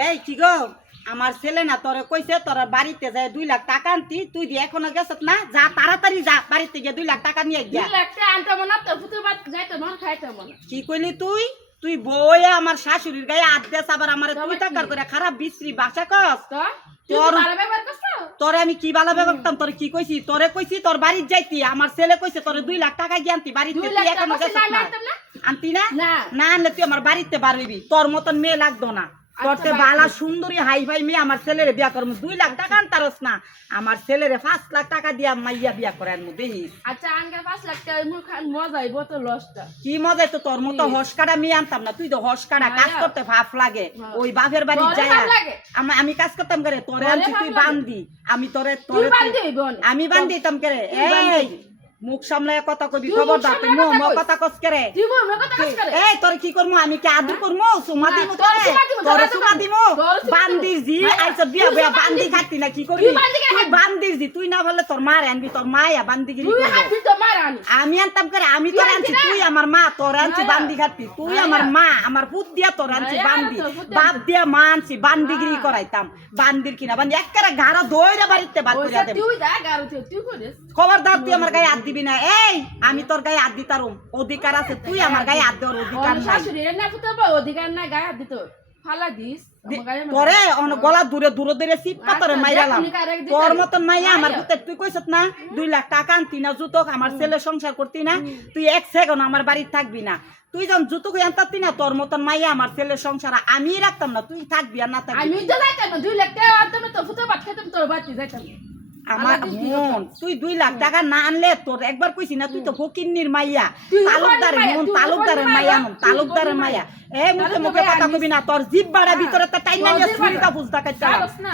এই কি গো? আমার ছেলে না তোরে কইছে তোর বাড়িতে যায় দুই লাখ টাকা আনতি তুই দিয়ে এখনও গেছত না? যা তাড়াতাড়ি যা বাড়িতে গিয়ে দুই লাখ টাকা নিয়ে দুই গিয়া। লাখ টাকা আনতে মনে তো ফুটে ভাত যাইতে মন খাইতে মন কি কইলি তুই? তুই বইয়ে আমার শাশুড়ির গায়ে হাত দেস আবার আমার তুই? টাকার করে খারাপ বিশ্রী বাসা কস? তোর- ব্যবহার তোরে আমি কি ভালো করতাম? তোরে কি কইছি? তোরে কইছি তোর বাড়ির যাইতি। আমার ছেলে কইছে তোরে দুই লাখ টাকা গিয়ে আনতি বাড়িতে তুই এখনও গেছত না আনতি না? না। না আনলে তুই আমার বাড়িতে বাড়বি তোর মতন মেয়ে লাগতো না। আচ্ছা। বালা সুন্দরী হাই মেয়ে আমার ছেলেরে বিয়া করব দুই লাখ টাকা আনতারস না আমার ছেলেরে পাঁচ লাখ টাকা দিয়া মাইয়া বিয়া আনব দেখিস আচ্ছা আনকে পাঁচ লাখ টাকা খান মজা তো লসটা কি মজাই তো তোর মতো? হসকাটা মেয়ে আনতাম না তুই তো হসকাটা কাজ। করতে ভাব লাগে হ্যাঁ। ওই বাপের বাড়ি যায় আমি আমি কাজ করতাম করে তোরে আনছি তুই? বান্দি আমি তোরে তোরে বান্ধি। আমি বান্দি দিতাম করে বান্ধি এই। মুখ সামলায় কথা কবি তুই খবর তুই সামলায় মুখ কথা। কস করে তুই বল কথা কাজ করে এই তোর কি করব আমি কি আদর করব সুমা না, দিব তোর তোরে? সুমা বান্দির দিব। জি আইছ বিয়া বিয়া বান্দি খাতি না কি করবি তুই বান্দি। তুই জি তুই না বললে তোর মা আনবি তোর মায়া বান্দিগিরি তুই করব। হাতি তো মার আনি আমি আনতাম করে আমি তুই তোর আনছি আনছি তুই আমার মা তোর আনছি ভাইয়া। বান্দি খাতি। তুই। আমার মা আমার পুত দিয়া তোর আনছি বান্দি। বাপ দিয়া মা আনছি বান্দিগিরি হ্যাঁ। করাইতাম। বান্দির কিনা বান্দি একেবারে গাড়া দইরা বাড়িতে বাদ করিয়া দেব। তুই দা গারো তুই তুই করিস খবরদার তুই আমার গায়ে হাত দিবি না। এই আমি তোর গায়ে হাত দিতারুম অধিকার আছে তুই আমার গায়ে হাত দেওয়ার অধিকার নাই। না ফুটে অধিকার না গায়ে হাত দিত ফালা দিস অন গলা দূরে দূরে দূরে সিপটা তোরে আচ্ছা, মাইরালাম। তোর হবে। মতন মাইয়া আমার। তুই কইছত না দুই লাখ টাকা আনতি না জুতোক আমার ছেলে সংসার করতি না তুই এক সেকেন্ড আমার বাড়ি থাকবি না। তুই যখন জুতোক আনতাতি না তোর মতন মাইয়া আমার ছেলের সংসার আমি রাখতাম না তুই থাকবি আর না থাকবি। আমি তো যাইতাম না দুই লাখ টাকা আনতাম তো ফুটে ভাত খেতাম তোর যাইতাম আমার মন তুই দুই লাখ টাকা না আনলে তোর একবার কইছি না তুই তো ফকিন্নির মাইয়া তালুকদারের মন তালুকদারের মাইয়া মন তালুকদারের মাইয়া। এ মুখে মুখে কথা কবি না তোর জিভ বাড়া হ্যাঁ। ভিতরে তো নিয়ে ছুরিটা বুঝতা কাটতে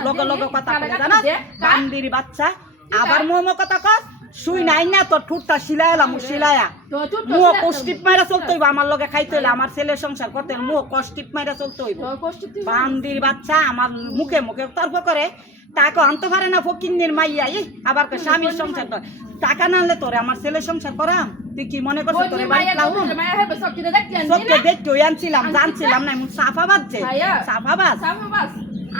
লগে লগে কথা কাটতে জানা বান্দির বাচ্চা আবার মোমো কথা কস? শুই নাই না তোর ঠুটটা শিলাইলাম শিলায়া। তো তুই তো কষ্টিপ মাইরা চলতে হইব আমার লগে খাইতে হইলে আমার ছেলের সংসার করতে মুখ কষ্টিপ মাইরা চলতে হইব। বান্দির বাচ্চা আমার মুখে মুখে তর্ক করে টাকা আনতে পারে না ফকিন্নির মাইয়া। ই আবার স্বামীর সংসার টাকা না আনলে তোরে আমার ছেলে সংসার করাম? তুই কি মনে করছিস তোরে ওই বাড়ি মাইয়া লাগুম তো মাইয়া হবে সব কিছু দেখতে ওই আনছিলাম জানছিলাম না এমন। সাফাবাদ সামনে বাস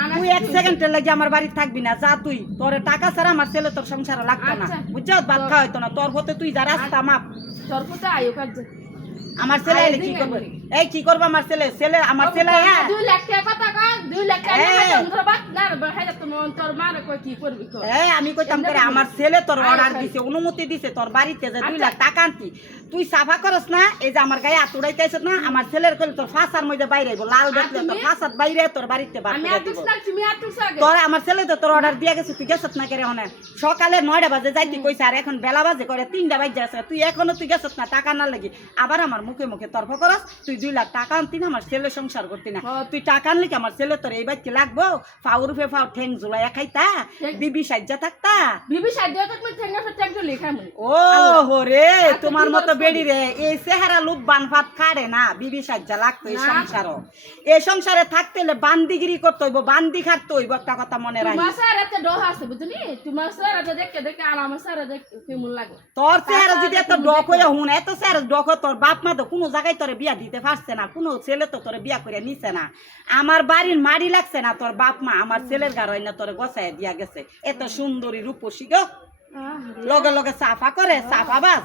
আনা তুই এক সেকেন্ডের লাগে আমার বাড়ি থাকবি না যা তুই। তোর টাকা ছাড়া আমার ছেলে তোর সংসার লাগতো না। আচ্ছা। বুঝছ? ভাত খাওয়া হইতো না। তোর হতে তুই যা রাস্তা মাপ। তোর কোথায় আয়ো কাজ আমার ছেলে এলে কি করবে? এই কি করবে আমার ছেলে? ছেলে আমার ছেলে হ্যাঁ। লাখ টাকা কথা লাখ টাকা এই। আমি কইতাম করে আমার ছেলে তোর অর্ডার দিছে অনুমতি দিছে তোর বাড়িতে যে দুই আচ্ছা। লাখ টাকা আনতি। তুই সাফা করস না এই যে আমার গায়ে আতুড়াইতে আইছত না আমার ছেলের কইলে তোর ফাঁসার মধ্যে বাইরে আইবো লাল দেখলে তোর ফাঁসার বাইরে তোর বাড়িতে বার আমি করে আর দিব। তুই তুমি আর তুই আগে। তোর আমার ছেলে তো তোর অর্ডার দিয়ে গেছে তুই গেছত না কেরে অনে সকালে নয়টা বাজে যাইতি কইছে আর এখন বেলা বাজে করে তিনটা বাজে আছে তুই এখনও তুই গেছত না টাকা না লাগি। আবার আমার মুখে মুখে তর্ক করস তুই দুই লাখ টাকা আনতি না আমার ছেলে সংসার করতি না। হ্যাঁ। তুই টাকা আনলি কি আমার ছেলে তোর এই বাচ্চা লাগবো? ফাউ ঠেং জুলাইয়া খাইতা বিবি সাজ্জা থাকতা। বিবি থাকলে লেখা মনে। ও হো রে আর তুই তোমার মতো বেড়ি রে এই চেহারা লোক না বিবি সাজ্জা লাগতো এই। সংসারও। এই সংসারে থাকতে হলে বান্দিগিরি করতে হইব বান্দি খাটতে হইব একটা কথা মনে রাখি তোমার ডহ আছে বুঝলি? তোমার স্যার এত দেখে দেখে আর আমার স্যার দেখে কেমন লাগে? তোর চেহারা যদি এত ডক হয়ে হুন এত চেহারা ডক তোর বাপ মা তো কোনো জায়গায় তোরে বিয়া দিতে পারছে না কোনো ছেলে তো তোরে বিয়া করে নিছে না। আমার বাড়ির মাড়ি লাগছে না তোর বাপ মা আমার ছেলের গার গাড়াই না তোরে গছায় দিয়া গেছে। এত সুন্দরী রূপসী গো। লগে লগে সাফা করে সাফা বাস।